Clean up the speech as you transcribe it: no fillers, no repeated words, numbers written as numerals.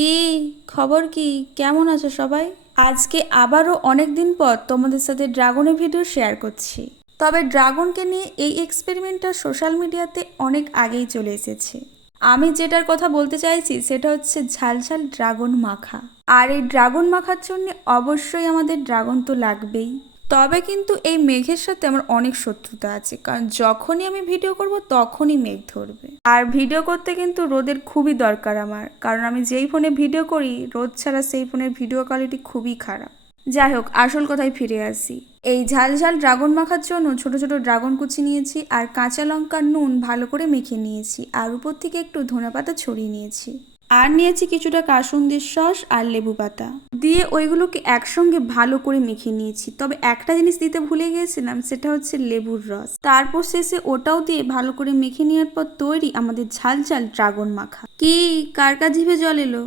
কি খবর? কি কেমন আছো সবাই? আজকে আবারও অনেক দিন পর তোমাদের সাথে ড্রাগনের ভিডিও শেয়ার করছি। তবে ড্রাগনকে নিয়ে এই এক্সপেরিমেন্টটা সোশ্যাল মিডিয়াতে অনেক আগেই চলে এসেছে। আমি যেটার কথা বলতে চাইছি সেটা হচ্ছে ঝালঝাল ড্রাগন মাখা। আর এই ড্রাগন মাখার জন্য অবশ্যই আমাদের ড্রাগন তো লাগবেই। তবে কিন্তু এই মেঘের সাথে আমার অনেক শত্রুতা আছে, কারণ যখনই আমি ভিডিও করব তখনই মেঘ ধরবে। আর ভিডিও করতে কিন্তু রোদের খুবই দরকার আমার, কারণ আমি যেই ফোনে ভিডিও করি রোদ ছাড়া সেই ফোনের ভিডিও কোয়ালিটি খুবই খারাপ। যাই হোক, আসল কথায় ফিরে আসি। এই ঝাল ঝাল ড্রাগন মাখার জন্য ছোট ছোট ড্রাগন কুচি নিয়েছি, আর কাঁচা লঙ্কার নুন ভালো করে মেখে নিয়েছি, আর উপর থেকে একটু ধনেপাতা ছড়িয়ে নিয়েছি। আর নিয়েছি কিছুটা কাসুন্দির সস আর লেবু পাতা দিয়ে ওইগুলোকে একসঙ্গে ভালো করে মেখে নিয়েছি। তবে একটা জিনিস দিতে ভুলে গিয়েছিলাম, সেটা হচ্ছে লেবুর রস। তারপর শেষে ওটাও দিয়ে ভালো করে মেখে নেওয়ার পর তৈরি আমাদের ঝাল ঝাল ড্রাগন মাখা। কি কার কার জিভে জল এলো?